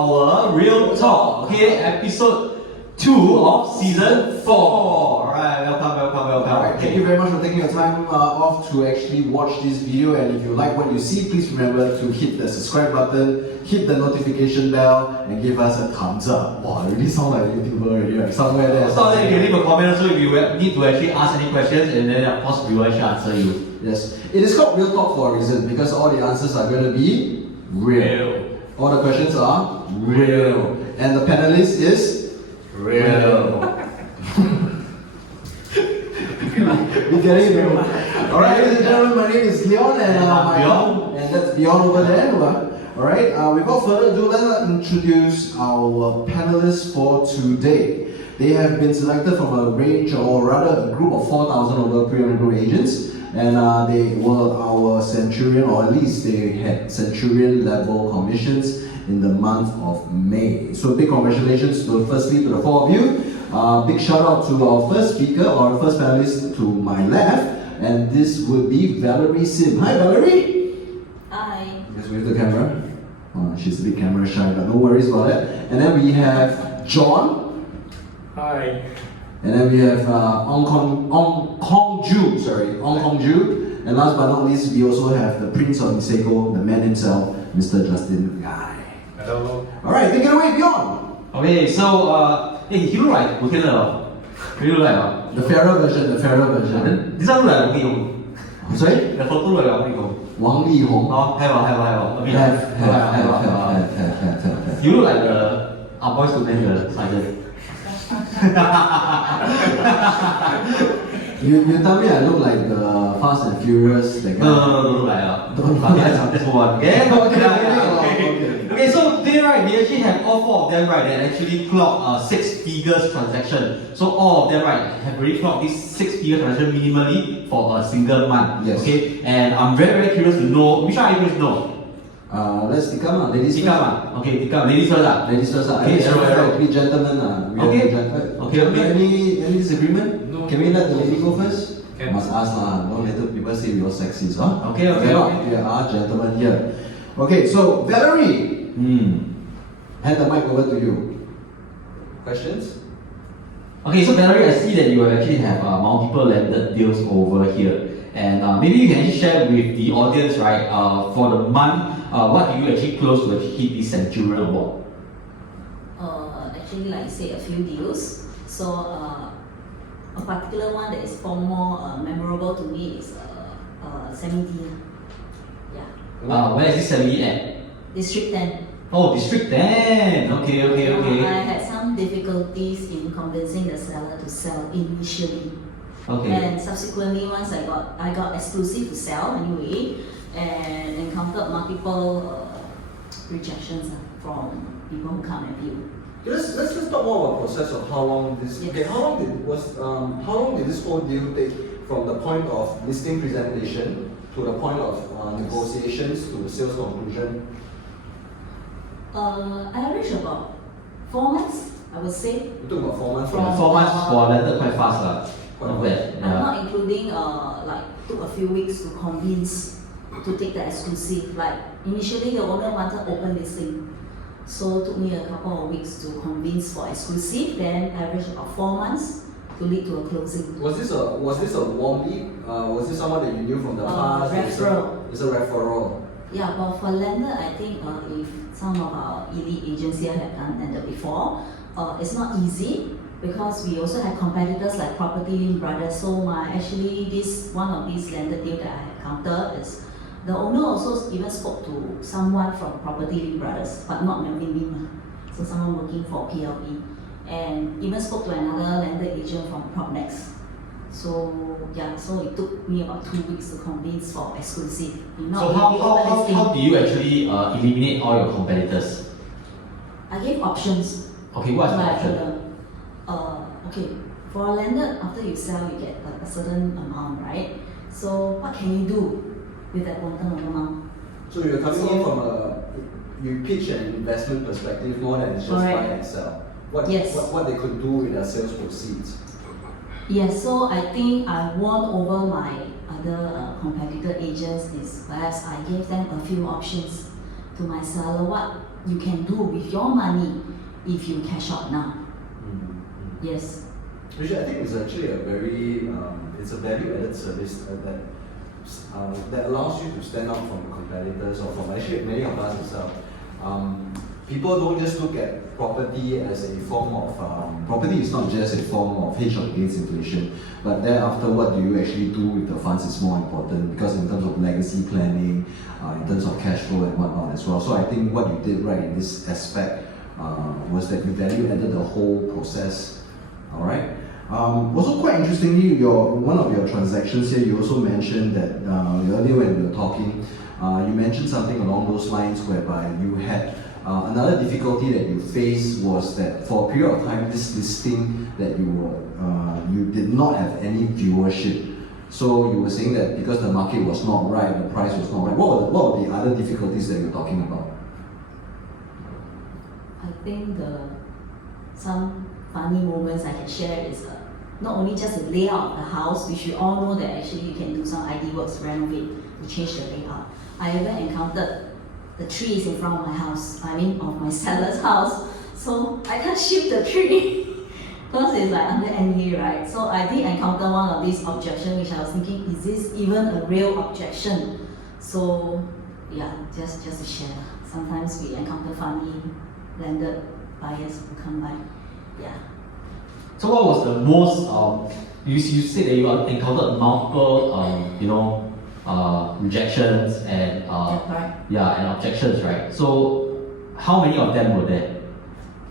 our Real Talk, okay, episode 2 of season 4. Alright, welcome. Alright, thank you very much for taking your time off to actually watch this video, and if you like what you see, please remember to hit the subscribe button, hit the notification bell, and give us a thumbs up. Wow, I really sound like a YouTuber already, right? Somewhere there. So you can leave a comment also if you need to actually ask any questions, and then of course we will actually answer you. Yes, it is called Real Talk for a reason, because all the answers are going to be real. All the questions are real. And the panelist is real. We're getting it. Alright, ladies and gentlemen, my name is Leon, and and that's Beyond over there. Alright, without further ado, let us introduce our panelists for today. They have been selected from a range, or rather a group of 4,000 over Preeminent Group agents, and they were our Centurion, or at least they had Centurion level commissions in the month of May. So big congratulations firstly to the four of you. Big shout out to our first speaker, or first panelist to my left, and this would be Valerie Sim. Hi Valerie! Hi. Just wave the camera. She's a bit camera shy, but no worries about that. And then we have John. Hi. And then we have Ong Kong Ju. And last but not least, we also have the Prince of Niseko, the man himself, Mr. Justin Guy. Hello. Alright, take it away, Beyond! Okay, so he look like Hokkien He look like The fairer version. This one look like Wang Li Hong. Sorry? The photo look like Wang Li Hong. Wang Li Hong. Have. Have. You look like the Boys to Men, the Simon. You tell me I look like the Fast and Furious, the guy. No, look like let's move on. Okay, so today, right, we actually have all four of them, right, that actually clocked 6 figures transaction. So all of them, right, have already clocked this 6 figure transaction minimally for a single month. Yes. Okay, and I'm very curious to know which one are you going to know? Let's become ladies first. Okay, ladies first. Ladies first. Okay, to be gentlemen. Okay. Any disagreement? No. Can we let the lady go first? Can. Must ask don't later people say we are sexy, huh? Okay. We are gentlemen here. Okay, so Valerie, hand the mic over to you. Questions? Okay, so Valerie, I see that you actually have multiple landed deals over here. And maybe you can actually share with the audience, right, for the month, what do you actually close to hit this Centurion Award? Actually, like say a few deals. So a particular one that is far more memorable to me is 70. Yeah. Where is this salary at? District 10. Oh, District 10. Okay. I had some difficulties in convincing the seller to sell initially. Okay. And subsequently, once I got exclusive to sell anyway, and encountered multiple rejections from people who come and view. Let's talk more about the process of how long this. Yes. Okay, how long did this whole deal take from the point of listing presentation to the point of negotiations to the sales conclusion? I average about 4 months, I would say. You took about 4 months. From- 4 months for landed quite fast. Not bad. I'm not including like took a few weeks to convince to take the exclusive. Like initially the owner wanted open listing, so it took me a couple of weeks to convince for exclusive. Then average about 4 months to lead to a closing. Was this a warm lead? Was this someone that you knew from the past? Referral. It's a referral. Yeah, but for lender, I think if some of our elite agents here have done lender before, it's not easy because we also have competitors like Property Link Brothers. So one of these lender deal that I encountered is the owner also even spoke to someone from Property Link Brothers, but not Melvin Lim. So someone working for PLE, and even spoke to another lender agent from PropNext. So it took me about 2 weeks to convince for exclusive. So how do you actually eliminate all your competitors? I gave options. Okay, what's the option? Okay, for a lender, after you sell, you get a certain amount, right? So what can you do with that quantum of amount? So you're coming in from you pitch an investment perspective more than just buy and sell. What they could do with their sales proceeds. Yes, so I think I won over my other competitor agents is perhaps I gave them a few options to my seller. you can do with your money if you cash out now. Yes. Which I think is actually a very, it's a value-added service that allows you to stand out from the competitors or from actually many of us as well. People don't just look at property as a form of, property is not just a form of hedge against inflation, but then after what do you actually do with the funds is more important, because in terms of legacy planning, in terms of cash flow and whatnot as well. So I think what you did right in this aspect was that you value-added the whole process. Alright. Also quite interestingly, one of your transactions here, you also mentioned that earlier when we were talking, you mentioned something along those lines whereby you had another difficulty that you faced was that for a period of time, this listing that you did not have any viewership. So you were saying that because the market was not right, the price was not right. What were the other difficulties that you're talking about? I think some funny moments I can share is not only just the layout of the house, which you all know that actually you can do some ID works, renovate, to change the layout. I even encountered the trees in front of my house, of my seller's house. So I can't shift the tree because it's like under NDA, right? So I did encounter one of these objections, which I was thinking, is this even a real objection? So yeah, just to share. Sometimes we encounter funny landed buyers who come by. Yeah. So what was the most, you said that you encountered multiple, rejections and correct. and objections, right? So how many of them were there?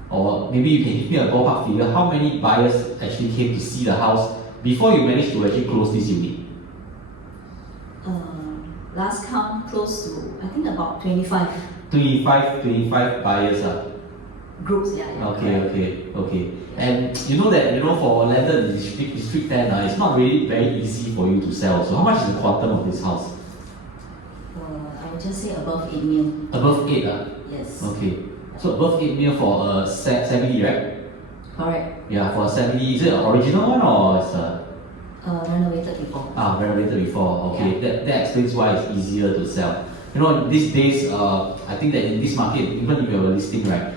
Or maybe you can give me a ballpark figure, how many buyers actually came to see the house before you managed to actually close this unit? Last count close to, I think about 25 25 buyers. groups, yeah. Okay. And you know that, for landed district 10, it's not really very easy for you to sell. So how much is the quantum of this house? I would just say above 8 mil. Above 8, Yes. Okay. So above 8 mil for a 70, right? Correct. Yeah, for a 70, is it an original one or it's a... Renovated before. Renovated before. Okay, Yeah. that explains why it's easier to sell. These days, I think that in this market, even if you have a listing, right,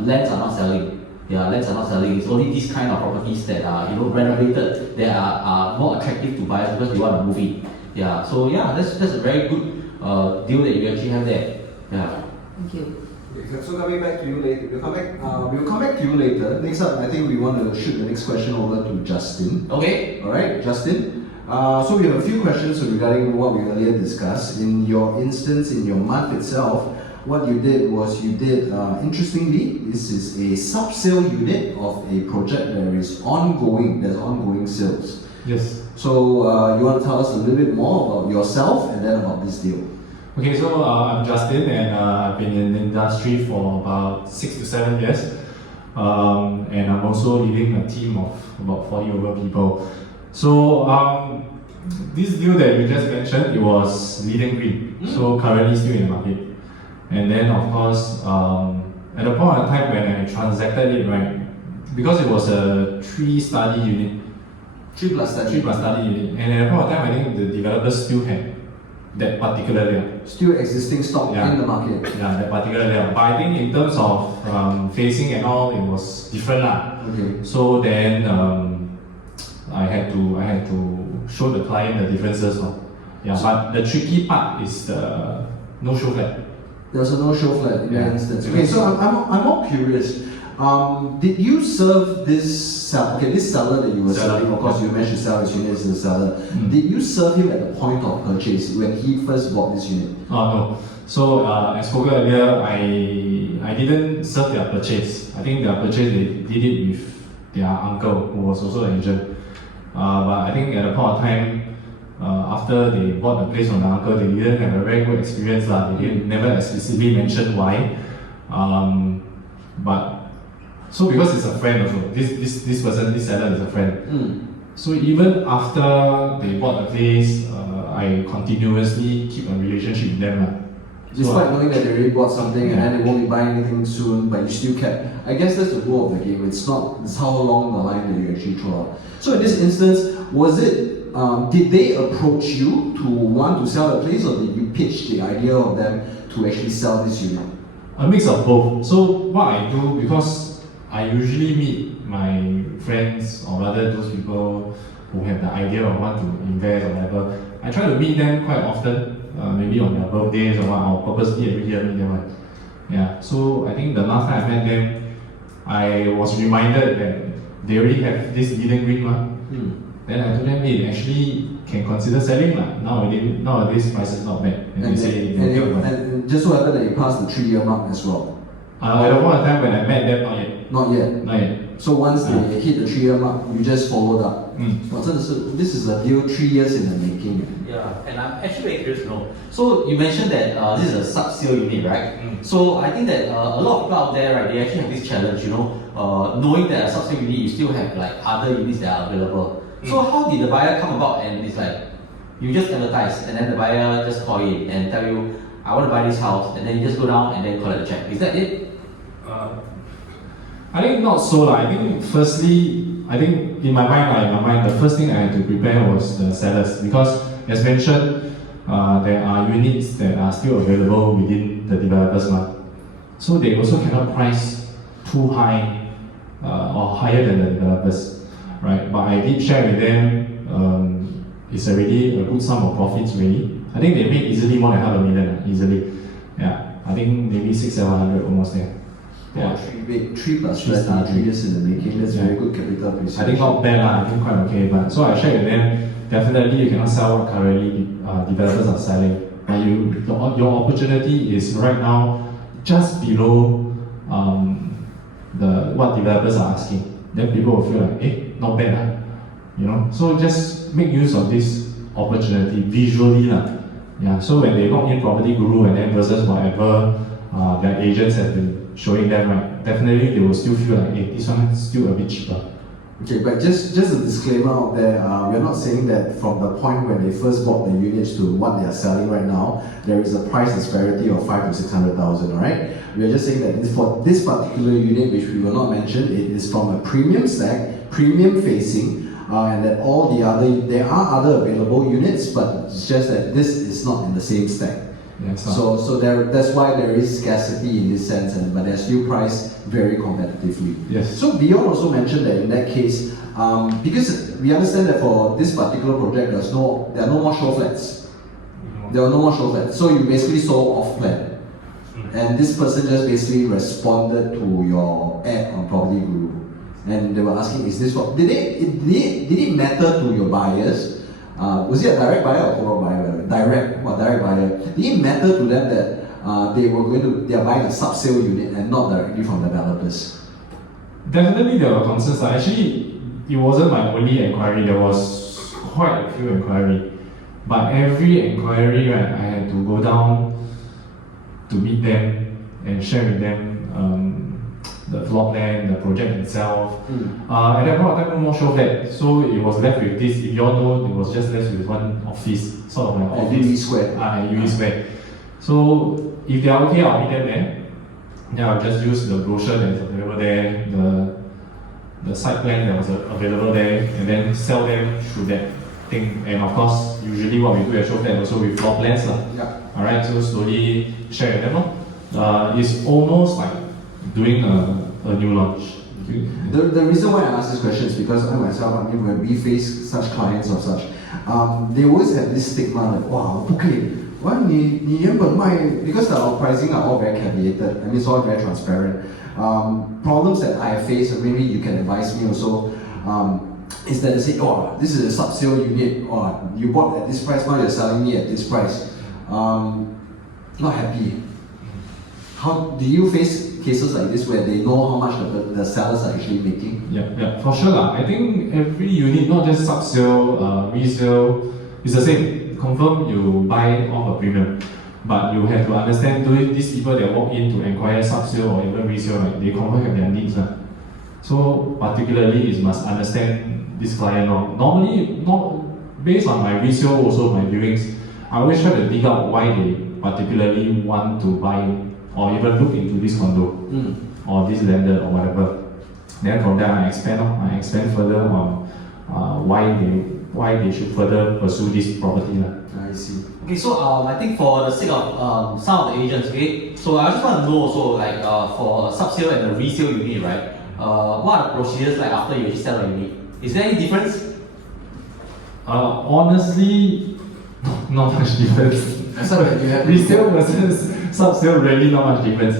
lands are not selling. Yeah, lands are not selling. It's only these kind of properties that are, renovated, that are more attractive to buyers because they want to move in. Yeah, so yeah, that's a very good deal that you actually have there. Yeah. Thank you. Okay, so coming back to you later, we'll come back to you later. Next up, I think we want to shoot the next question over to Justin. Okay. Alright, Justin. So we have a few questions regarding what we earlier discussed. In your instance, in your month itself, what you did was interestingly, this is a sub-sale unit of a project that is ongoing, there's ongoing sales. Yes. So you want to tell us a little bit more about yourself and then about this deal? Okay, so I'm Justin and I've been in the industry for about 6 to 7 years. And I'm also leading a team of about 40 over people. So this deal that you just mentioned, it was leading green, so currently still in the market. And then of course, at the point of time when I transacted it, right, because it was a 3 study unit, 3 plus study unit, and at the point of time I think the developers still had that particular layout. Still existing stock in the market. Yeah, that particular layout. But I think in terms of facing and all, it was different lah. Okay. So then I had to show the client the differences. Yeah, but the tricky part is the no-show flat. There was a no-show flat in that instance. Okay, so I'm more curious. Did you serve this seller that you were selling? Of course, you managed to sell his unit as a seller. Did you serve him at the point of purchase when he first bought this unit? No. So as spoken earlier, I didn't serve their purchase. I think their purchase they did it with their uncle, who was also an agent. But I think at the point of time, after they bought the place from the uncle, they didn't have a very good experience. They never explicitly mentioned why. But so because it's a friend also, this seller is a friend. So even after they bought the place, I continuously keep a relationship with them. Despite knowing that they already bought something and then they won't be buying anything soon, but you still kept. I guess that's the rule of the game. It's how long the line that you actually throw out. So in this instance, was it? Did they approach you to want to sell the place, or did you pitch the idea of them to actually sell this unit? A mix of both. So what I do, because I usually meet my friends or rather those people who have the idea of want to invest or whatever, I try to meet them quite often, maybe on their birthdays or what, or purposely every year meet them. Yeah, so I think the last time I met them, I was reminded that they already have this leading green one. Then I told them, hey, actually can consider selling lah. Nowadays prices not bad. And they say, and just so happened that you passed the 3-year mark as well. at the point of time when I met them, not yet. Not yet. Not yet. So once they hit the 3-year mark, you just followed up. Well, this is a deal 3 years in the making. Yeah, and I'm actually very curious to know. So you mentioned that this is a sub-sale unit, right? So I think that a lot of people out there, right, they actually have this challenge, knowing that a sub-sale unit, you still have like other units that are available. So how did the buyer come about? And it's like, you just advertise, and then the buyer just call in and tell you, I want to buy this house, and then you just go down and then collect the check. Is that it? I think not so. I think firstly, in my mind, the first thing I had to prepare was the sellers, because as mentioned, there are units that are still available within the developers month. So they also cannot price too high or higher than the developers, right? But I did share with them, it's already a good sum of profits really. I think they make easily more than $500,000, easily. Yeah, I think maybe 600-700 almost there. Yeah. 3 plus 3 years in the making, that's very good capital appreciation. I think not bad I think quite okay. But so I shared with them, definitely you cannot sell what currently developers are selling. But your opportunity is right now just below what developers are asking. Then people will feel like, not bad So just make use of this opportunity visually Yeah. So when they log in Property Guru and then versus whatever their agents have been showing them, right, definitely they will still feel like, this one is still a bit cheaper. Okay, but just a disclaimer out there, we're not saying that from the point when they first bought the units to what they are selling right now, there is a price disparity of 500,000 to 600,000, right? We are just saying that for this particular unit, which we will not mention, it is from a premium stack, premium facing, and that there are other available units, but it's just that this is not in the same stack. So that's why there is scarcity in this sense, but they're still priced very competitively. Yes. So Beyond also mentioned that in that case, because we understand that for this particular project, there are no more show flats. There are no more show flats. So you basically sold off plan, and this person just basically responded to your ad on Property Guru, and they were asking, "Is this what? Did it matter to your buyers? Was it a direct buyer or co-op buyer? Direct buyer. Did it matter to them that they are buying a sub-sale unit and not directly from developers?" Definitely there were concerns. Actually, it wasn't my only inquiry. There was quite a few inquiries. But every inquiry, right, I had to go down to meet them and share with them the floor plan, the project itself. At that point of time, no more show flat. So it was left with this, if you all know, it was just left with one office, sort of like office. UE Square. UE Square. So if they are okay, I'll meet them there. Then I'll just use the brochure that is available there, the site plan that was available there, and then sell them through that thing. And of course, usually what we do at show flat also with floor plans. Alright, so slowly share with them. It's almost like doing a new launch. The reason why I ask this question is because I myself, when we face such clients or such, they always have this stigma like, wow, okay, well, because our pricing are all very caveated, it's all very transparent. Problems that I have faced, maybe you can advise me also, is that they say, oh, this is a sub-sale unit, or you bought at this price, now you're selling me at this price. Not happy. How do you face cases like this where they know how much the sellers are actually making? Yeah, for sure. I think every unit, not just sub-sale, resale, it's the same. Confirm you buy off a premium. But you have to understand, these people that walk in to inquire sub-sale or even resale, right, they confirm have their needs. So particularly, you must understand this client. Normally, not based on my resale, also my viewings, I always try to dig out why they particularly want to buy or even look into this condo or this landed or whatever. Then from there I expand further on why why they should further pursue this property. I see. Okay, so I think for the sake of some of the agents, okay, so I just want to know also like for sub-sale and the resale unit, right? What are the procedures like after you sell a unit? Is there any difference? Honestly, not much difference. So that you have Resale versus sub-sale, really not much difference.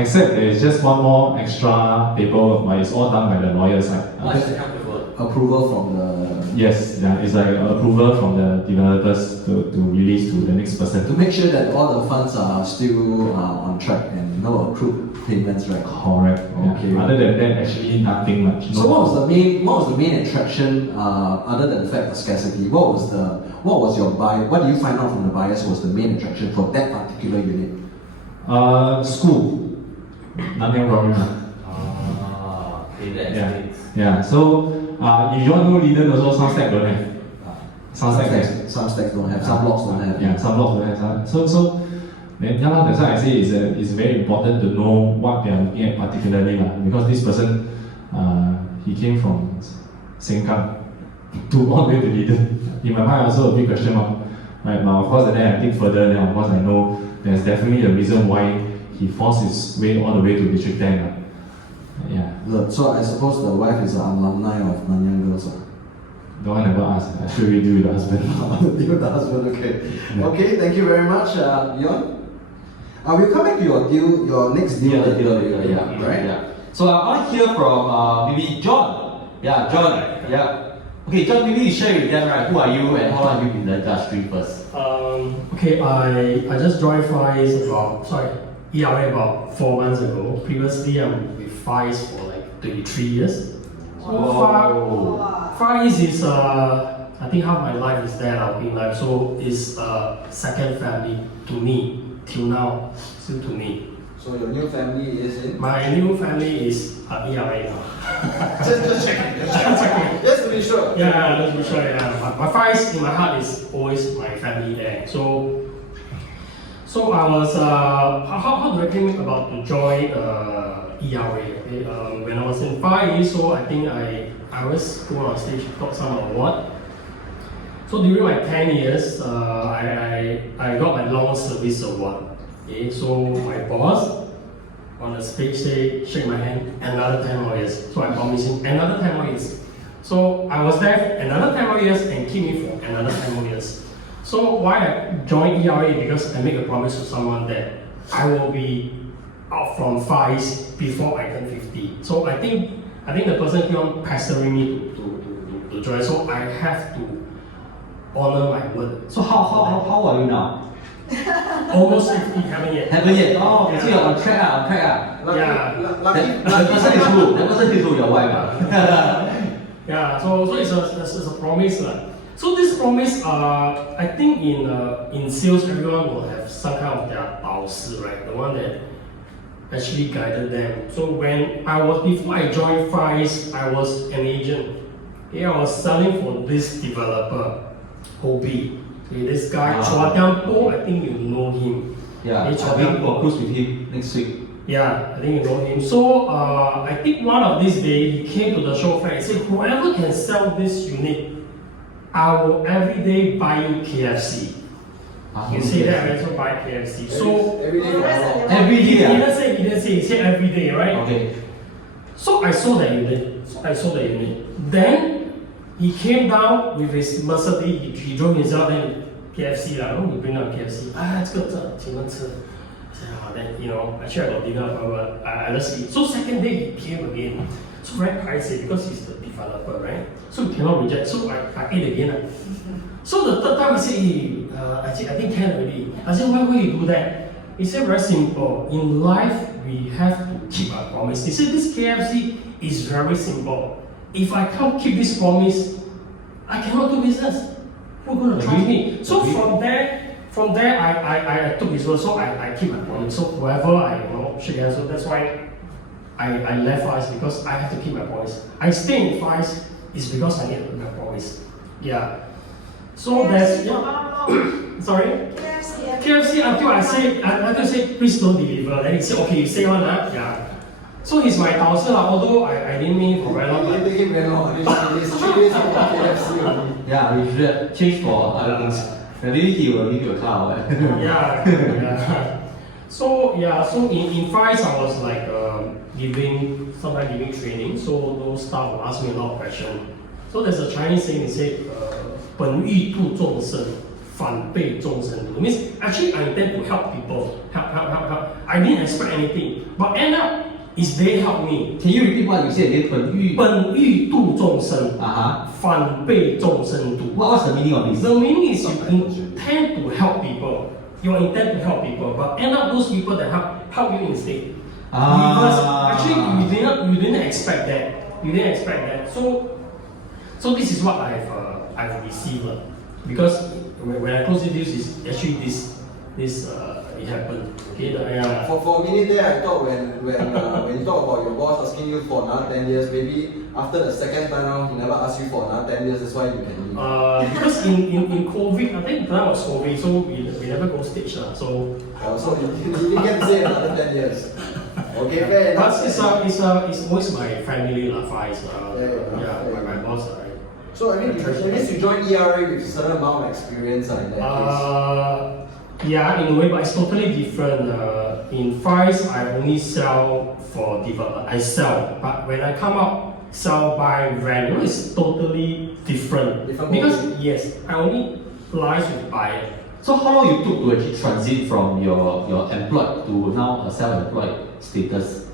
Except there is just one more extra paperwork, but it's all done by the lawyer side. What is the approval? approval from the Yes, yeah, it's like approval from the developers to release to the next person. to make sure that all the funds are still on track and no accrued payments, right? Correct. Yeah. Okay. Other than that, actually nothing much. So what was the main attraction other than the fact of scarcity? What was your buy? What do you find out from the buyers was the main attraction for that particular unit? School. Nanyang Roaring. Okay, that Yeah. explains. Yeah. So if you want to know Leiden also some stack don't have. Some stack have. Some stacks don't have, some blocks don't have. Yeah, some blocks don't have. So then yeah, that's why I say it's very important to know what they are looking at particularly because this person he came from Sengkang to all the way to Leiden. In my mind also a big question mark. Right now, of course, then I think further. Then of course I know there's definitely a reason why he forced his way all the way to District 10. Yeah. So I suppose the wife is an alumni of Nanyang Girls. Don't want to never ask. I should really deal with the husband. Deal with the husband, okay. Yeah. Okay, thank you very much, Yon. We'll come back to your next deal. Yeah. Right? Yeah. So I want to hear from maybe John. Yeah, John. Yeah. Okay, John, maybe you share with them, right? Who are you and how long have you been in the industry first? Okay, I just joined ERA about 4 months ago. Previously, I'm with FIS for like 23 years. So FIS is, I think half my life is there now in life. So it's second family to me till now, still to me. So your new family is in? My new family is ERA now. just checking. Just to be sure. Yeah, let's be sure. Yeah, my FIS in my heart is always my family there. So I was how do I think about to join ERA? Okay? When I was in 5 years old, I think I was go on stage, got some award. So during my 10 years, I got my long service award. Okay, so my boss on the stage say, shake my hand, another 10 more years. So I promised him another 10 more years. So I was there for another 10 more years and keep me for another 10 more years. So why I joined ERA? Because I make a promise to someone that I will be out from FIS before I turn 50. So I think the person keep on pestering me to join. So I have to honor my word. So how are you now? Almost 50, haven't yet. Haven't yet. Oh, okay, so you're on track. Yeah. The person is who? The person is who? Your wife. Yeah. So it's a promise. So this promise, I think in sales, everyone will have some kind of their 导师, right? The one that actually guided them. So before I joined FIS, I was an agent. Okay, I was selling for this developer, Hobby. Okay, this guy, Chua Tiang Po, I think you know him. Yeah, Okay, I'll be on cruise with him next week. Yeah, I think you know him. So I think one of these days he came to the show fair and said, whoever can sell this unit, I will every day buy you KFC. You say that, right? So buy KFC. So every day for how long? Every he day. didn't say, he said every day, right? Okay. So I sold that unit. Then he came down with his Mercedes, he drove himself, then KFC he bring out KFC. Let's go to 请问吃. Then actually I got dinner, but I just eat. So second day he came again. So very pricey because he's the developer, right? So he cannot reject. So I ate again. So the third time he said, I think 10 already. I said, why would you do that? He said very simple. In life we have to keep our promise. He said this KFC is very simple. If I can't keep this promise, I cannot do business. Who's going to trust me? So from there, I took his word. So I keep my promise. So whoever I shake hands. So that's why I left FIS because I have to keep my promise. I stay in FIS is because I need my promise. Yeah. So there's sorry. KFC until I say please don't deliver. Then he said okay, you say one yeah. So he's my 导师 lah, although I didn't meet him for very long. You But didn't take him very long. It's 3 days for KFC only. Yeah, we should change for other things. Maybe he will give you a car. yeah, yeah. So in Fries I was like sometimes giving training. So those staff will ask me a lot of questions. So there's a Chinese saying, they say, 本欲度众生，反被众生度. It means actually I intend to help people, help. I didn't expect anything, but end up is they help me. Can you repeat what you said again? 本欲度众生， 反被众生度. What's the meaning of this? The meaning is you intend to help people. You intend to help people, but end up those people that help you instead. Because actually you didn't expect that. You didn't expect that. So this is what I've received. Because when I close the deals, is actually this it happened. Okay, For a minute there, I thought when you talk about your boss asking you for another 10 years, maybe after the second time round, he never asked you for another 10 years. That's why you can leave. Because in COVID, I think that was COVID, so we never go stage. So you didn't get to say another 10 years. Okay, fair enough. But it's always my family Fries. My boss. So I mean, at least you joined ERA with a certain amount of experience in that case. Yeah, in a way, but it's totally different. In Fries, I only sell for developer. I sell, but when I come out, sell, buy, rent, it's totally different. Because yes, I only lies with buyer. So how long you took to actually transit from your employed to now a self-employed status?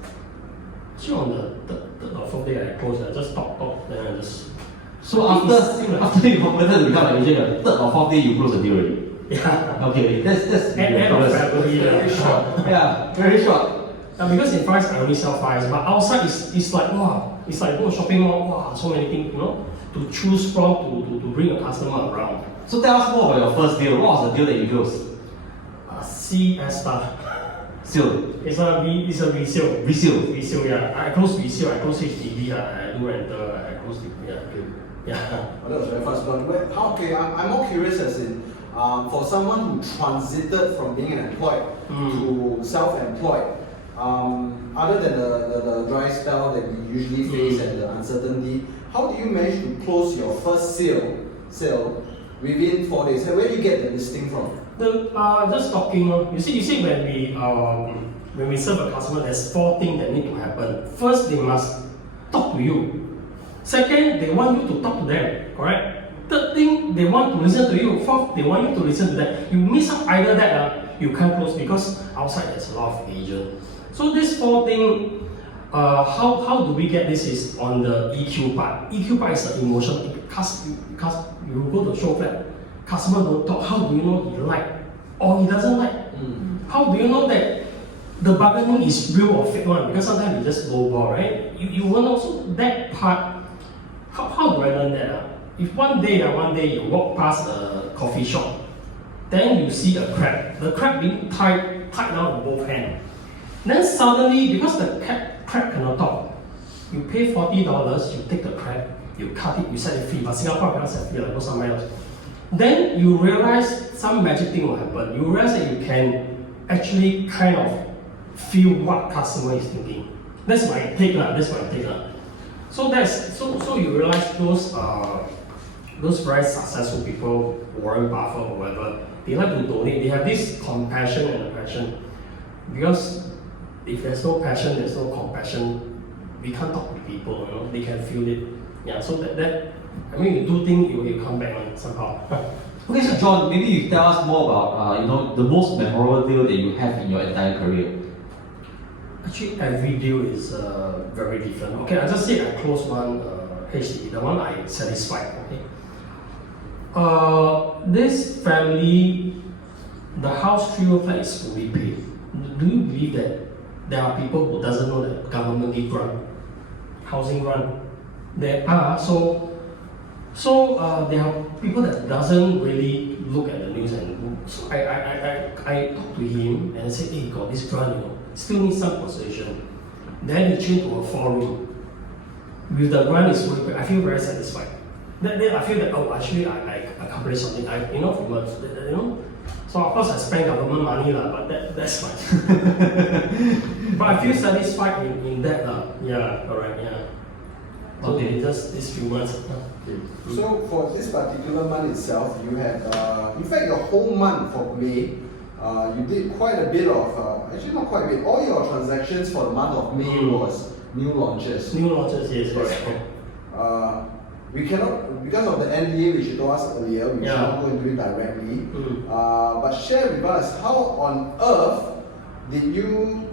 Actually, on the third or fourth day I closed, I just talk, then I just. So after you converted to become an agent, the third or fourth day you close the deal already? Yeah. Okay, that's End of February. Very short. Yeah, very short. Because in Fries I only sell Fries, but outside it's like wow, it's like go to shopping mall, wow, so many things, to choose from to bring a customer around. So tell us more about your first deal. What was the deal that you closed? CS Star. Sale. It's a resale. Resale, yeah. I close resale, I close HDB, I do rental, I close yeah. Well, that was very fast. But I'm more curious as in, for someone who transited from being an employed to self-employed, other than the dry spell that we usually face and the uncertainty, how do you manage to close your first sale within 4 days? Where do you get the listing from? Just talking. You see when we serve a customer, there's 4 things that need to happen. First, they must talk to you. Second, they want you to talk to them, correct? Third thing, they want to listen to you. Fourth, they want you to listen to them. You miss out either that, you can't close because outside there's a lot of agents. So these 4 things, how do we get this is on the EQ part. EQ part is the emotion. Because you go to show flat, customer don't talk. How do you know he like or he doesn't like? How do you know that the bargaining is real or fake one? Because sometimes you just lowball, right? You want also that part. How do I learn that? If one day you walk past a coffee shop, then you see a crab. The crab being tied down in both hands. Then suddenly, because the crab cannot talk, you pay $40, you take the crab, you cut it, you set it free. But Singapore cannot set free, like go somewhere else. Then you realize some magic thing will happen. You realize that you can actually kind of feel what customer is thinking. That's my take lah. So you realize those very successful people, Warren Buffett or whatever, they like to donate. They have this compassion and a passion. Because if there's no passion, there's no compassion, we can't talk to people, they can feel it. Yeah, so that you do things, you come back on somehow. Okay, so John, maybe you tell us more about the most memorable deal that you have in your entire career. Actually, every deal is very different. Okay, I just say I closed one HDB, the one I satisfied. Okay. This family, the house 3-room flat is fully paid. Do you believe that there are people who doesn't know that government give grant, housing grant? There are so there are people that doesn't really look at the news and so I talked to him and I said, hey, got this grant, still need some consideration. Then he changed to a 4-room. With the grant is fully paid, I feel very satisfied. Then I feel that actually I accomplished something. So of course I spend government money lah, but that's fine. But I feel satisfied in that lah. Yeah, correct. Yeah. So Okay. just these few months. So for this particular month itself, you had, in fact, the whole month for May, you did quite a bit of, actually not quite a bit, all your transactions for the month of May was new launches. New launches, yes. We cannot, because of the NDA which you told us earlier, we cannot go into it directly. But share with us, how on earth did you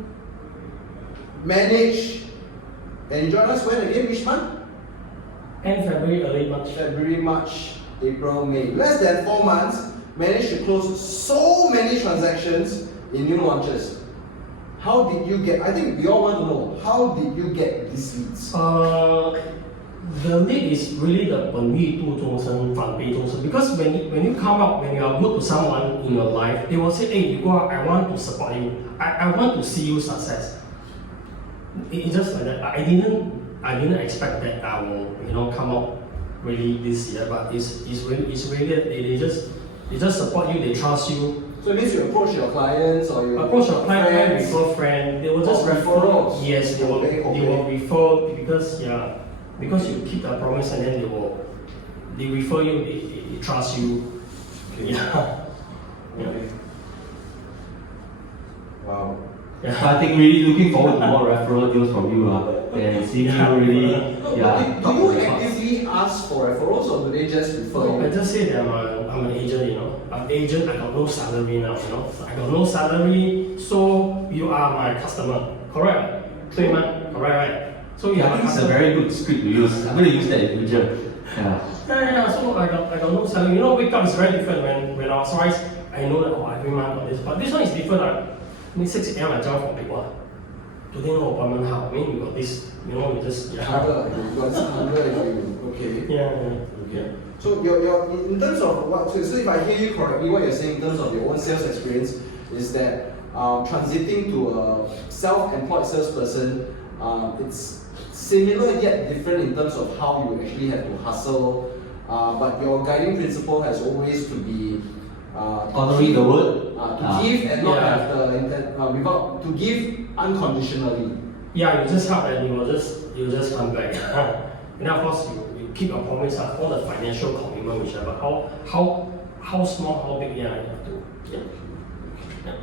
manage, and you join us when again, which month? End February, early March. February, March, April, May. Less than 4 months, managed to close so many transactions in new launches. How did you get, I think we all want to know, how did you get these leads? The lead is really the 本欲度众生，反被众生. Because when you come out, when you are good to someone in your life, they will say, hey, you go out, I want to support you. I want to see you success. It's just like that. I didn't expect that I will, come out really this year. But it's really they just support you. They trust you. So it means you approach your clients or you Approach your client, refer friend. They will just referrals. Yes, they will refer because you keep the promise, and then they refer you. They trust you. Okay. Yeah. Okay. Wow. So I think really looking forward to more referral deals from you and seeing you really, Do you actively ask for referrals or do they just refer I you? just say that I'm an agent, I'm an agent, I got no salary now, I got no salary, so you are my customer, correct? 对吗? Correct, right? So you I are think my it's a customer. very good script to use. I'm going to use that in the future. Yeah. Yeah, so I got no salary. Wake up is very different when I was raised, I know that every month got this, but this one is different. I mean 6 a.m. I jump from people. Today no appointment, how? I mean you got this, you just You got some hunger in you. Okay. Yeah. So your in terms of what, so if I hear you correctly, what you're saying in terms of your own sales experience is that transiting to a self-employed salesperson, it's similar yet different in terms of how you actually have to hustle, but your guiding principle has always to be Honoring the word. to give and not have the intent, without, to give unconditionally. Yeah, you just help and you just come back. And of course you keep your promise, all the financial commitment whichever. How small, how big, you have to. Yeah.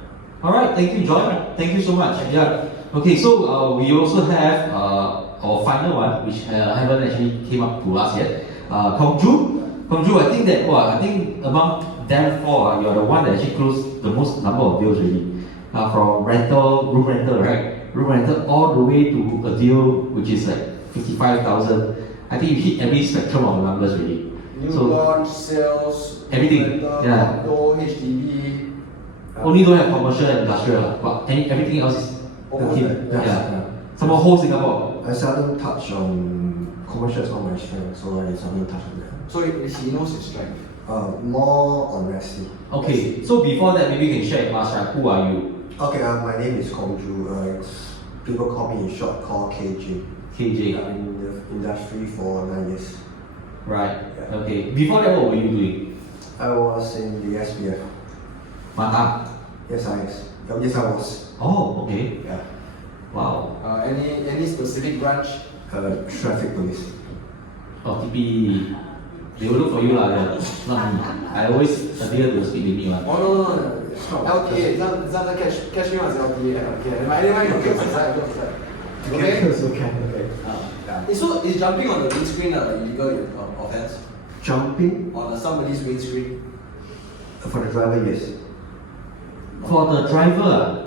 Alright, thank you, John. Thank you so much. Yeah. Okay, so we also have our final one, which haven't actually came up to us yet. Kongju, I think that I think among them four, you are the one that actually closed the most number of deals really. From room rental, right? Room rental all the way to a deal which is like 55,000. I think you hit every spectrum of numbers really. New So launch, sales, everything, rental, yeah. condo, HDB. only don't have commercial and industrial, but everything else is Almost okay. like- Yeah. Some more whole Singapore. I seldom touch on commercial, it's not my strength, so I seldom touch on that. So he knows his strength. More on resi. Okay, so before that, maybe you can share with us, right? Who are you? Okay, my name is Kongju. People call me in short, call KJ. KJ. I'm in the industry for 9 years. Right. Yeah. Okay. Before that, what were you doing? I was in the SPF. Mata. Yes, I was. Oh, okay. Yeah. Wow. Any specific branch? Traffic police. Oh, TP. They will look for you lah. Yeah. Not me. I always adhere to the speed limit one. Oh no. LTA, 这样 catch me as LTA. Okay. Anyway, okay. So is jumping on the windscreen illegal offense? Jumping On somebody's windscreen? for the driver, yes. For the driver,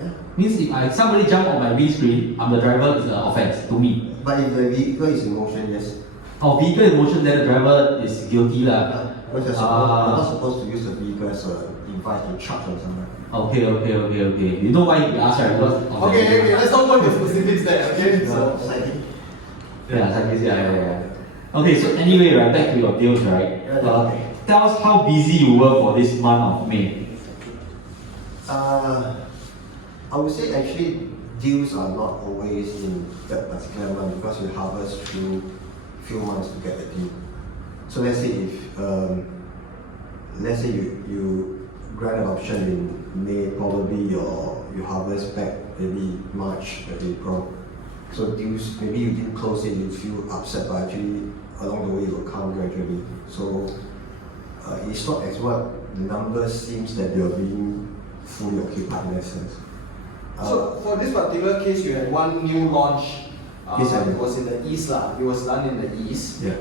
Yeah. means if somebody jump on my windscreen, I'm the driver, is an offense to me. But if the vehicle is in motion, yes. Or vehicle in motion, then the driver is guilty lah. Because you're not supposed to use the vehicle as a device to charge on someone. Okay. You know why we ask, right? Because of Okay, let's not go into specifics there, okay? So, So, Yeah. Okay, so anyway, right, back to your deals, right? Okay. Tell us how busy you were for this month of May. I would say actually deals are not always in that particular month because you harvest through few months to get a deal. So let's say if you grant an option in May, probably you harvest back maybe March or April. So deals, maybe you didn't close it, you feel upset, but actually along the way it will come gradually. So it's not as what the numbers seems that you're being fully occupied in that sense. So for this particular case, you had one new launch. Yes, I did. It was in the east lah. It was done in the east. Yeah.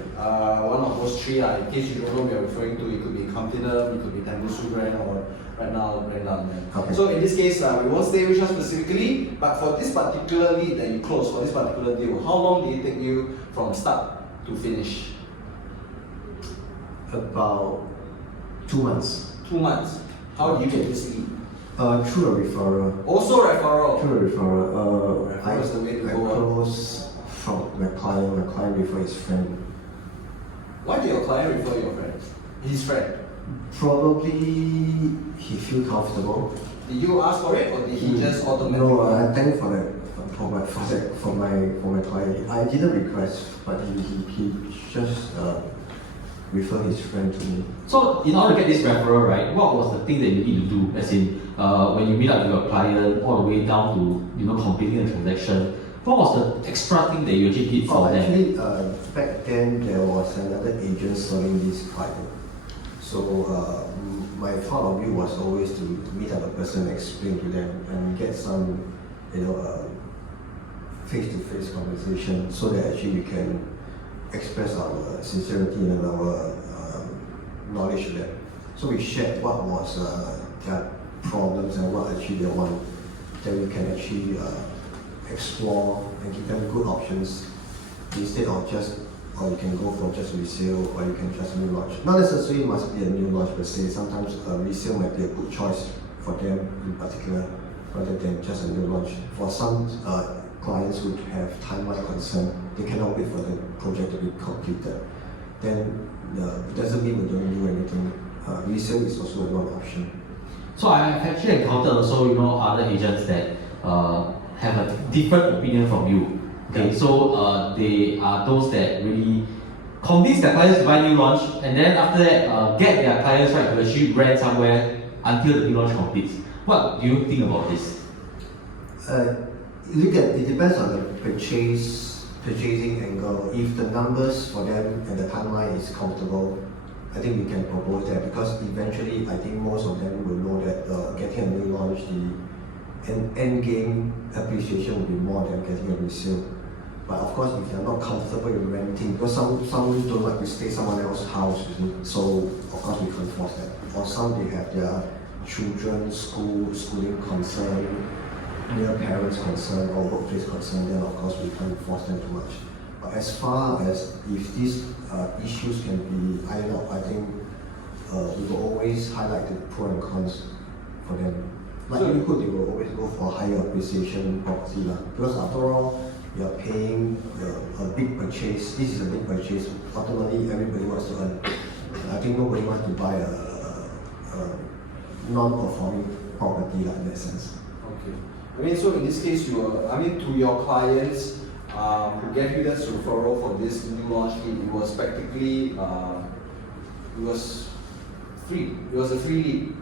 One of those three lah. In case you don't know, we are referring to. It could be Tanglin, it could be Tanglin, or right now Brendan. Okay. So in this case, we won't say which one specifically, but for this particular lead that you closed, for this particular deal, how long did it take you from start to finish? About 2 months. 2 months. How did you get this lead? Through a referral. Also referral. Through a referral. Referral is the way to I go. close from my client referred his friend. Why did your client refer your friend? His friend. Probably he feel comfortable. Did you ask for it or did he just automatically? No, I thank for that for my client. I didn't request, but he just refer his friend to me. So in order to get this referral, right, what was the thing that you need to do? As in, when you meet up with your client, all the way down to completing the transaction, what was the extra thing that you actually did for them? Actually, back then there was another agent serving this client. So my point of view was always to meet up a person, explain to them, and get some, face-to-face conversation, so that actually we can express our sincerity and our knowledge to them. So we shared what was their problems and what actually they want, that we can actually explore and give them good options instead of just, or you can go for just resale, or you can just new launch. Not necessarily must be a new launch per se. Sometimes resale might be a good choice for them in particular, rather than just a new launch. For some clients who have timeline concern, they cannot wait for the project to be completed. Then it doesn't mean we don't do anything. Resale is also one option. So I have actually encountered also, other agents that have a different opinion from you. Okay, so they are those that really convince their clients to buy new launch, and then after that get their clients right to actually rent somewhere until the new launch completes. What do you think about this? It depends on the purchasing angle. If the numbers for them and the timeline is comfortable, I think we can propose that, because eventually I think most of them will know that getting a new launch, the end game appreciation will be more than getting a resale. But of course, if they're not comfortable with renting, because some don't like to stay someone else's house, so of course we can't force that. For some, they have their children's schooling concern, near parents concern, or workplace concern, then of course we can't force them too much. But as far as if these issues can be ironed out, I think we will always highlight the pros and cons for them. Likelihood they will always go for higher appreciation property because after all, you are paying a big purchase. This is a big purchase. Ultimately, everybody wants to earn. I think nobody wants to buy a non-performing property in that sense. Okay. So in this case, to your clients who gave you that referral for this new launch lead, it was practically, it was free. It was a free lead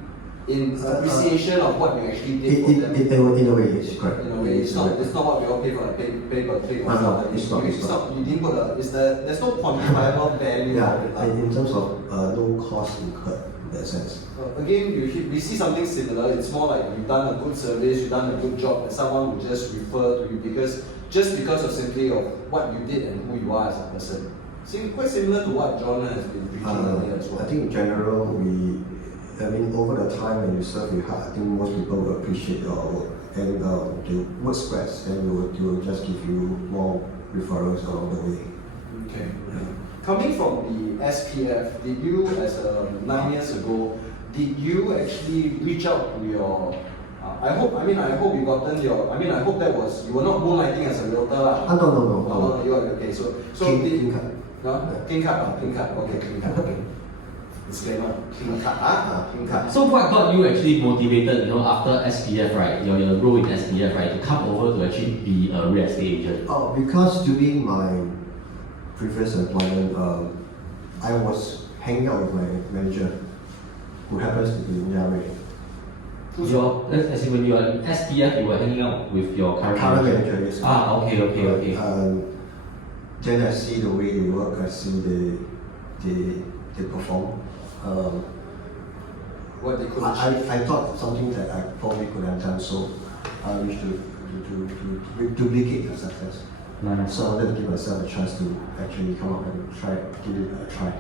in appreciation of what you actually did for them. In a way, it's correct. In a way, it's not what we all pay for, like pay per click or something. It's not. You didn't put there's no quantifiable value. Yeah, in terms of no cost incurred in that sense. Again, we see something similar. It's more like you've done a good service, you've done a good job, and someone will just refer to you because of simply of what you did and who you are as a person. Quite similar to what John has been preaching earlier as well. I think in general, over the time when you serve your heart, I think most people will appreciate your work. And the word spreads, then they will just give you more referrals along the way. Okay. Yeah. Coming from the SPF, did you, as 9 years ago, did you actually reach out to your? I hope you gotten your. I hope that was you were not moonlighting as a realtor. No. You are okay. So clean cut. No, clean cut. Okay, clean cut. Okay. Disclaimer. Clean cut. Clean cut. So what got you actually motivated, after SPF, right, your role in SPF, right, to come over to actually be a real estate agent? Because during my previous employment, I was hanging out with my manager, who happens to be in Yahweh. As in when you are in SPF, you were hanging out with your current Current manager. manager, yes. Okay. Then I see the way they work, I see they perform. What they could I thought something that I probably could have done, so I wish to duplicate the success. Nice. So I wanted to give myself a chance to actually come up and give it a try.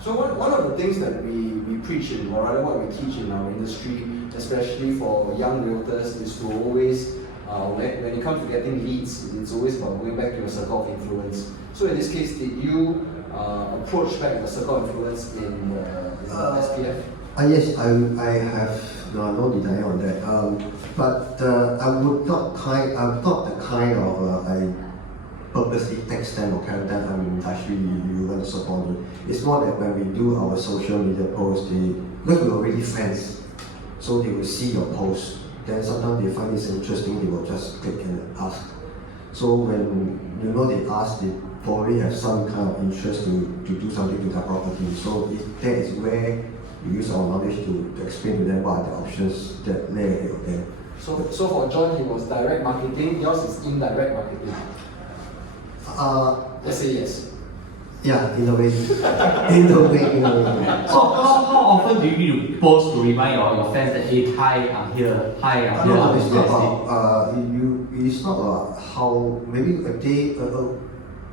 So one of the things that we preach in, or rather what we teach in our industry, especially for young realtors, is to always, when it comes to getting leads, it's always about going back to your circle of influence. So in this case, did you approach back the circle of influence in SPF? Yes, I have no denial on that. But I'm not the kind of I purposely text them or tell them I'm in industry, you want to support me. It's more that when we do our social media posts, because we're already friends, so they will see your post. Then sometimes they find this interesting, they will just click and ask. So when they ask, they probably have some kind of interest to do something to their property. So that is where we use our knowledge to explain to them what are the options that lay ahead of them. So for John, he was direct marketing, yours is indirect marketing. Let's say yes. Yeah, in a way. in a way. So how often do you need to post to remind your fans that hey, hi, I'm here, hi, I'm here. No, it's not about it's not about how maybe a day,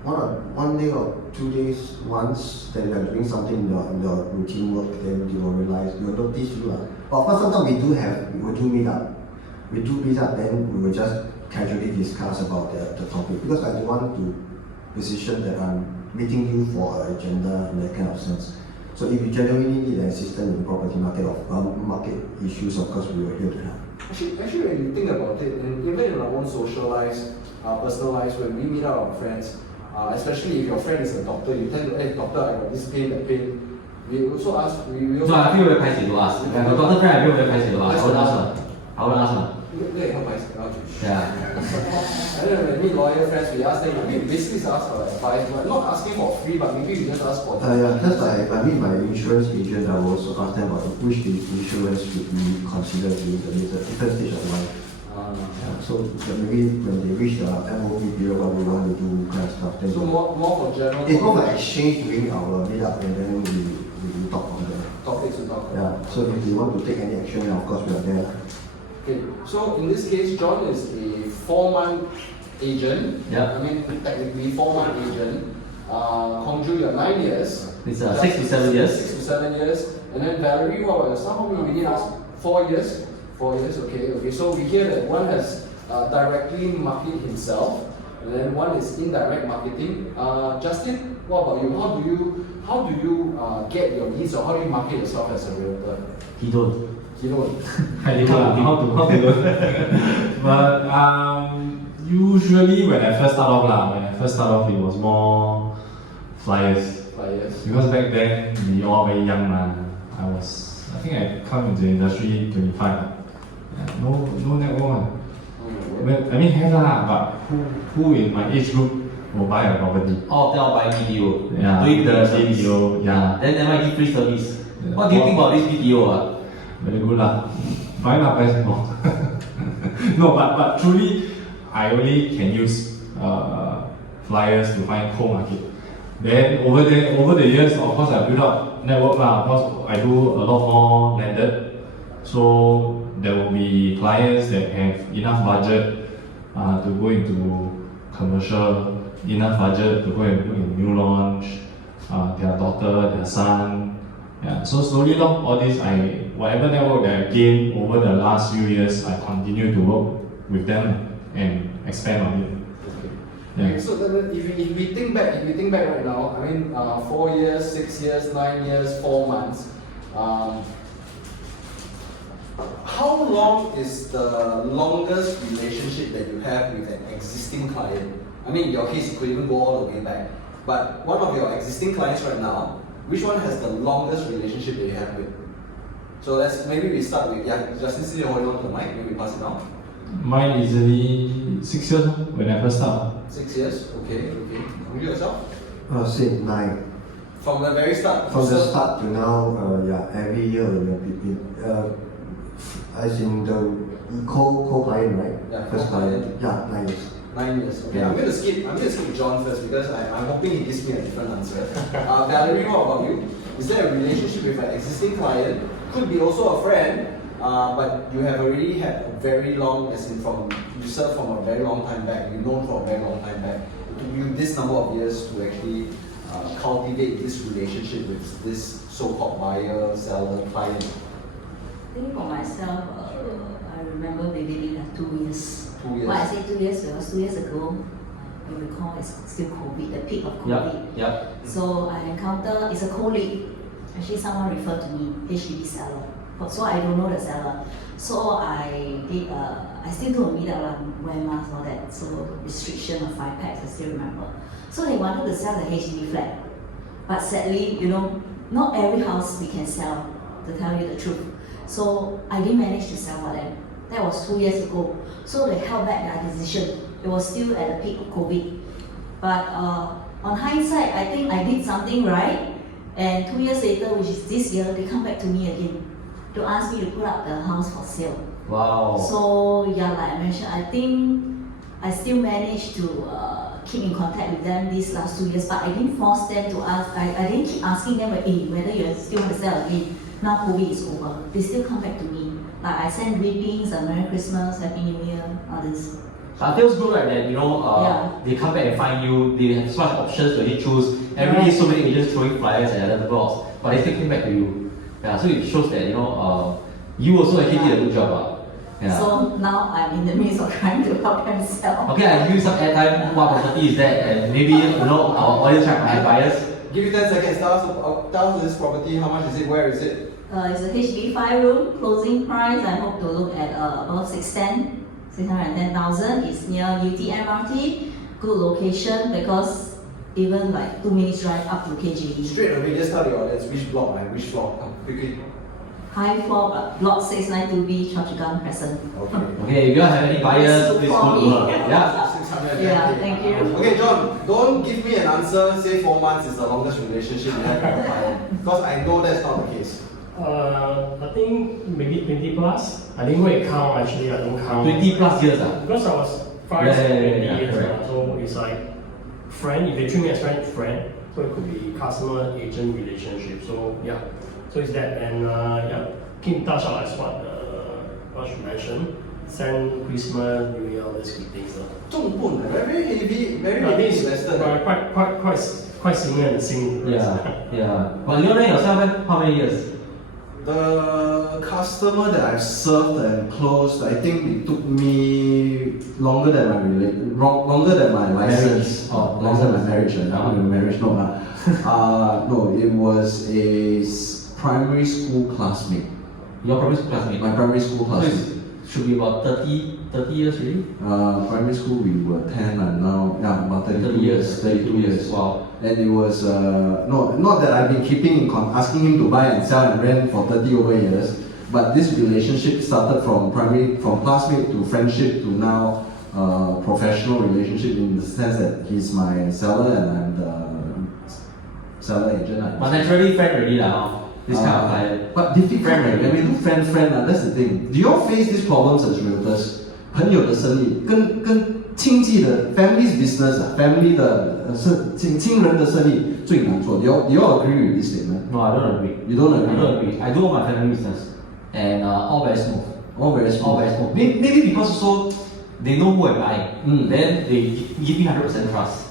one day or 2 days once that you are doing something in your routine work, then you will realize you will notice you are. But of course, sometimes we will do meet up. We do meet up, then we will just casually discuss about the topic, because I don't want to position that I'm meeting you for an agenda in that kind of sense. So if you genuinely need an assistant in property market or market issues, of course we are here to help. Actually, when you think about it, and even in our own social lives, personal lives, when we meet our friends, especially if your friend is a doctor, you tend to, hey doctor, I got this pain, that pain. We also ask, we also. No, I feel very paiseh to ask. If I have a doctor friend, I feel very paiseh to ask. I would ask her. Yeah. And then when we meet lawyer friends, we ask them, basically ask for advice, but not asking for free, but maybe we just ask for just like I meet my insurance agent, I will also ask them about which insurance should we consider during the different stage of life. So maybe when they reach the MOB period, what we want to do kind of stuff. Then so more for general. It's more for exchange during our meetup, and then we talk on the topics to talk about. Yeah. So if you want to take any action, then of course we are there. Okay, so in this case, John is a 4-month agent. Yeah. I mean, technically 4-month agent. Hongju, you're 9 years. It's 6 to 7 years. 6 to 7 years. And then Valerie, what about yourself? How many we need ask? 4 years. 4 years. Okay. So we hear that one has directly marketed himself, and then one is indirect marketing. Justin, what about you? How do you get your leads, or how do you market yourself as a realtor? He don't. You know. I don't know how to do. But usually when I first start off, it was more flyers. Because back then we all very young, I think I come into the industry 25. Yeah, no network. I mean have but who in my age group will buy a property? Oh, they'll buy BDO. Yeah, Doing the BDO. Yeah. Then they might give free service. What do you think about this BDO? Very good lah. Find a price more. No, but truly, I only can use flyers to find co-market. Then over the years, of course, I built up network lah. Of course, I do a lot more landed. So there will be clients that have enough budget to go into commercial, enough budget to go and do a new launch, their daughter, their son. Yeah, so slowly all this, whatever network that I gained over the last few years, I continue to work with them and expand on it. Okay. So then if we think back right now, I mean 4 years, 6 years, 9 years, 4 months. How long is the longest relationship that you have with an existing client? I mean, in your case, it could even go all the way back. But one of your existing clients right now, which one has the longest relationship that you have with? So maybe we start with, Justin, since you're holding on to the mic, maybe pass it down. Mine easily 6 years when I first started. 6 years, okay. You yourself? Say 9. From the very start? From the start to now, every year we have been As in the co-client, right? Yeah, First client. co-client. Yeah, 9 years. 9 years. Okay, Yeah. I'm gonna skip John first because I'm hoping he gives me a different answer. Valerie, what about you? Is there a relationship with an existing client? Could be also a friend, but you have already had a very long, as in from you served from a very long time back. You known for a very long time back. It took you this number of years to actually cultivate this relationship with this so-called buyer, seller, client. I think for myself, I remember vividly like 2 years. 2 years. Why I say 2 years? Because 2 years ago, I recall it's still COVID, the peak of COVID. Yep. So I encounter, it's a colleague, actually someone referred to me, HDB seller. So I don't know the seller. So I did, I still do a meetup, wear masks, all that. So restriction of 5 packs, I still remember. So they wanted to sell the HDB flat. But sadly, not every house we can sell, to tell you the truth. So I didn't manage to sell for them. That was 2 years ago. So they held back their decision. It was still at the peak of COVID. But on hindsight, I think I did something right. And 2 years later, which is this year, they come back to me again to ask me to put up the house for sale. Wow. So yeah, like I mentioned, I think I still managed to keep in contact with them these last 2 years, but I didn't force them to ask. I didn't keep asking them whether you still want to sell again. Now COVID is over. They still come back to me. Like I send greetings, Merry Christmas, Happy New Year, all this. But it feels good, right? That Yeah. they come back and find you. They have so much options to really choose. Every day, so many agents throwing flyers at other blocks, but they still came back to you. Yeah, so it shows that you also actually did a good job. Yeah. So now I'm in the midst of trying to help them sell. Okay, I give you some airtime. What property is that? And maybe our audience might bias. Give you 10 seconds. Tell us this property. How much is it? Where is it? It's a HDB 5-room, closing price. I hope to look at above 610,000. It's near UT MRT. Good location because even like 2 minutes drive up to KJV. Straight away, just tell the audience which block, like which floor. Quickly. High floor, block 692B, Choa Chu Kang Crescent. Okay. Okay, if you have any buyers, please go to her. Yeah. 610K. Yeah, thank you. Okay, John, don't give me an answer. Say 4 months is the longest relationship you have with a client, because I know that's not the case. I think maybe 20 plus. I didn't really count actually, I don't count. 20 plus years. Because I was 5 Yeah, 20 yeah, years, correct. so it's like friend, if they treat me as friend, so it could be customer agent relationship. So yeah, so it's that, and yeah, keep in touch as what you mentioned. Send Christmas, New Year, all these good things. 重本, very heavy, very I heavy think it's invested. quite similar in the same. Yeah. But Leonard yourself, how many years? The customer that I've served and closed, I think it took me longer than my license, longer than my marriage. Not my marriage, no. No, it was a primary school classmate. Your primary school classmate? My primary school So classmate. it should be about 30 years really? Primary school we were 10 and now, yeah, about 32 years. 32 years. Wow. And it was, no, not that I've been asking him to buy and sell and rent for 30 over years, but this relationship started from classmate to friendship to now professional relationship, in the sense that he's my seller and I'm the seller agent. But naturally friend already lah, this kind of client. But difficult, right? When we do friend, that's the thing. Do you all face these problems as realtors? 朋友的生意跟亲戚的 family's business family 的亲人的生意最难做。Do you all agree with this statement? No, I don't agree. You don't agree? I don't agree. I do all my family business, and all very smooth. All very small. All very smooth. Maybe because also they know who am I. Then they give me 100% trust,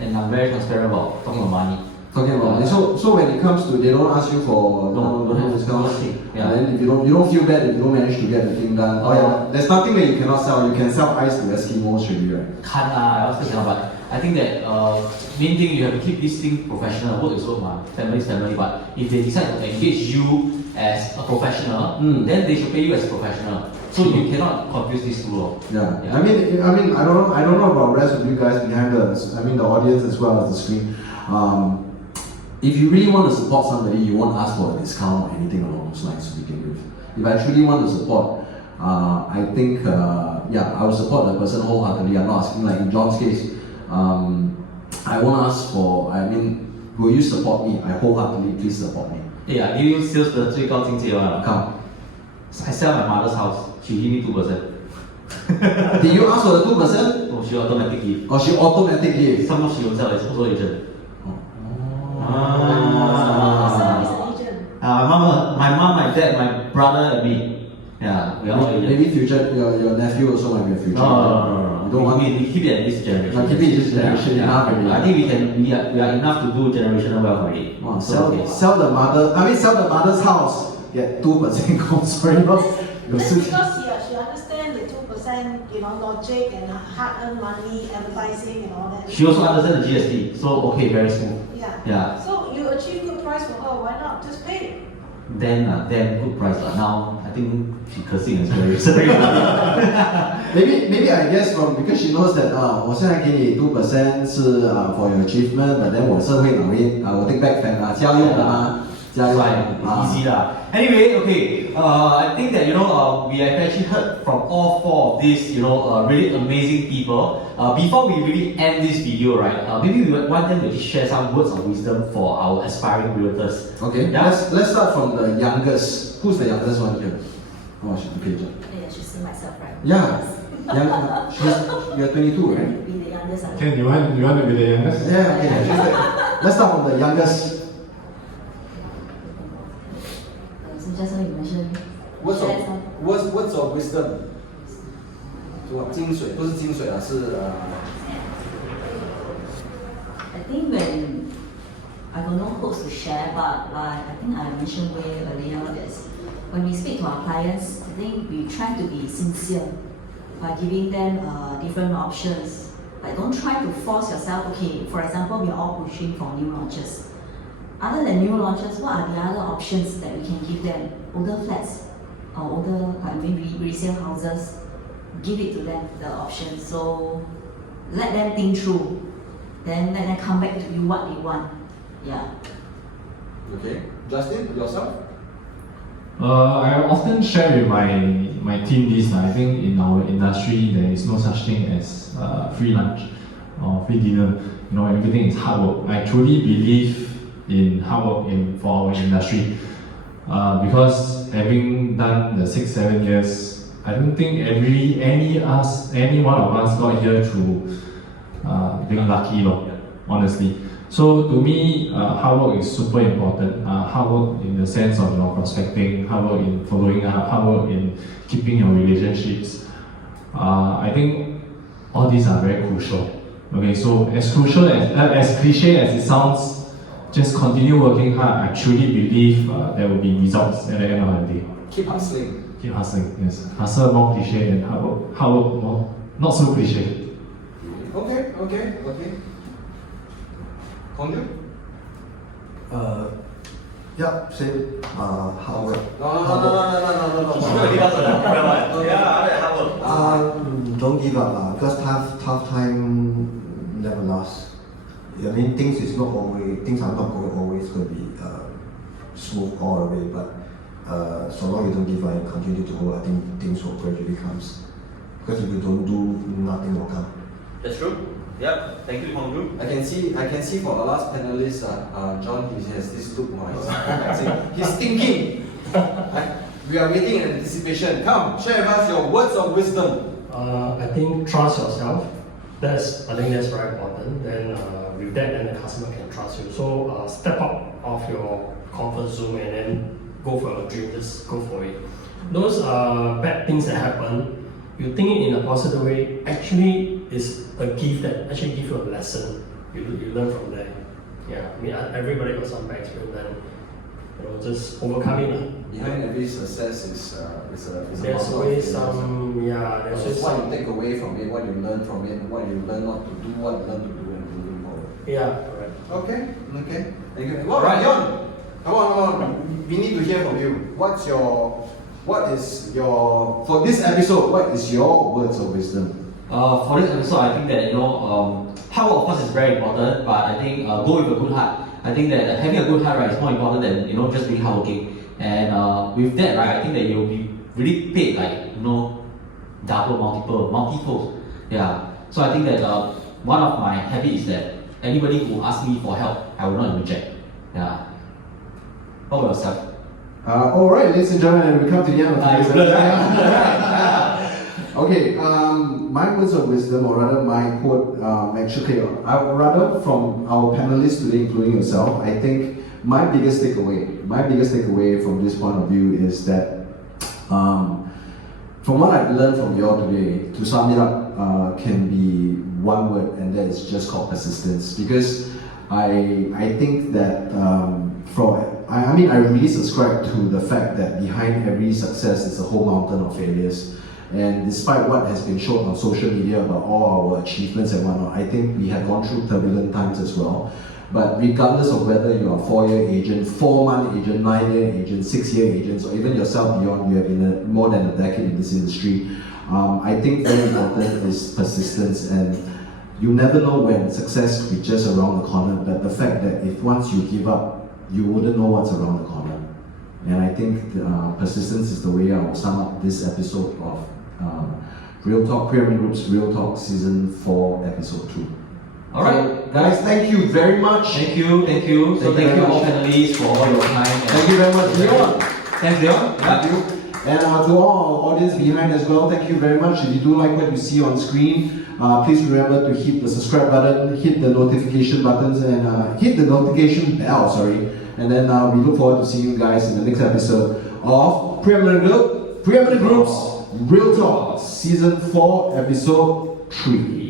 and I'm very transparent about talking about money. Talking about money. So when it comes to, they don't ask you for No, don't have discounts. nothing. Yeah. And then if you don't feel bad if you don't manage to get the thing done. Oh yeah, there's nothing that you cannot sell. You can sell ice to Eskimos really, right? Can't I also cannot, but I think that main thing you have to keep this thing professional. Work is work, family is family. But if they decide to engage you as a professional, then they should pay you as a professional. So you cannot confuse these two. Yeah. Yeah. I mean, I don't know about the rest of you guys behind the audience as well as the screen. If you really want to support somebody, you won't ask for a discount or anything along those lines to begin with. If I truly want to support, I think, I will support the person wholeheartedly. I'm not asking, like in John's case, I won't ask for, will you support me? I wholeheartedly, please support me. Yeah, give you sales 的最高境界 Come. I sell my mother's house. She give me 2%. Did you ask for the 2%? No, she automatic give. Or she automatic give? Some more she won't sell. It's also agent. My mom, my dad, my brother, and me. Yeah, we are all agents. Maybe future, your nephew also might be a future. No. You don't want we keep it at this generation. keep it this generation enough already. I think we are enough to do generational wealth already. Wow, So, sell the mother's house, get 2% cost. Sorry, no. That's because she understands the 2%, logic and hard-earned money, advertising and all that. She also understands the GST, so okay, very smooth. Yeah. Yeah. So you achieve good price for her, why not? Just pay it. Then good price lah. Now I think she cursing as well. Sorry. Maybe I guess because she knows that 我现在给你 2% 是 for your achievement, but then 我是会拿我 take back 家用的嘛，家用 Easy lah. Anyway, okay. I think that we have actually heard from all 4 of these really amazing people. Before we really end this video, right? Maybe we want them to just share some words of wisdom for our aspiring realtors. Okay. Yeah? Let's start from the youngest. Who's the youngest one here? Oh, okay. Yeah, I should see myself, right? Yeah. You're 22, right? Be the youngest. Ken, you want to be the youngest? Yeah. Okay. Let's start from the youngest. So just now you mentioned. Words share some- of wisdom. 精髓不是精髓啊，是 I think when I don't know quotes to share, but I think I mentioned way earlier that when we speak to our clients, I think we try to be sincere by giving them different options. Like don't try to force yourself. Okay, for example, we are all pushing for new launches. Other than new launches, what are the other options that we can give them? Older flats or older, maybe resale houses. Give it to them the option. So let them think through. Then let them come back to you what they want. Yeah. Okay. Justin, yourself? I often share with my team this. I think in our industry there is no such thing as free lunch or free dinner. Everything is hard work. I truly believe in hard work for our industry because having done the 6-7 years, I don't think any one of us got here through being lucky, honestly. So to me, hard work is super important. Hard work in the sense of prospecting, hard work in following up, hard work in keeping your relationships. I think all these are very crucial. Okay, so as crucial as cliche as it sounds, just continue working hard. I truly believe there will be results at the end of the day. Keep hustling. Keep hustling, yes. Hustle more cliche than hard work. Hard work more, not so cliche. Okay. Conju? Yeah, same. Hard work. No. Don't give up, because tough time never lasts. I mean, things are not going always going to be smooth all the way, but so long you don't give up and continue to go, I think things will gradually come. Because if you don't do, nothing will come. That's true. Yep. Thank you, Hongju. I can see for the last panelist, John, he has this look on he's thinking. We are waiting in anticipation. Come, share with us your words of wisdom. I think trust yourself. I think that's very important. Then with that, then the customer can trust you. So step out of your comfort zone and then go for your dream. Just go for it. Those bad things that happen, you think it in a positive way. Actually, is a gift that actually give you a lesson. You learn from there. Yeah, I mean everybody got some bad experience. Then just overcome it. Behind every success is a There's always some there's It's just what some you take away from it, what you learn from it, what you learn not to do, what you learn to do, and moving forward. correct. Okay. Thank you. All right, John. Come on. We need to hear from you. For this episode, what is your words of wisdom? For this episode, I think that hard work of course is very important, but I think go with a good heart. I think that having a good heart, right, is more important than just being hardworking. And with that, right, I think that you'll be really paid like double, multifold. Yeah. So I think that one of my habits is that anybody who asks me for help, I will not reject. Yeah. What about yourself? All right, ladies and gentlemen, we come to the end of today's episode. Okay, my words of wisdom, or rather my quote, actually, rather from our panelists today, including yourself, I think my biggest takeaway from this point of view is that from what I've learned from you all today, to sum it up, can be one word, and that is just called persistence. Because I think that I really subscribe to the fact that behind every success is a whole mountain of failures. And despite what has been shown on social media about all our achievements and whatnot, I think we have gone through turbulent times as well. But regardless of whether you are a 4-year agent, 4-month agent, 9-year agent, 6-year agents, or even yourself beyond, you have been more than a decade in this industry, I think very important is persistence. And you never know when success could be just around the corner, but the fact that if once you give up, you wouldn't know what's around the corner. And I think persistence is the way I will sum up this episode of Real Talk, Preeminent Group's Real Talk Season 4, Episode 2. Alright, guys, thank you very much. Thank you. So thank you all panelists for all your time. Thank you very much, Leon. Thanks, Leon. Thank you. And to all our audience behind as well, thank you very much. If you do like what you see on screen, please remember to hit the subscribe button, hit the notification buttons, and hit the notification bell, And then we look forward to seeing you guys in the next episode of Preeminent Group's Real Talk, Season 4, Episode 3.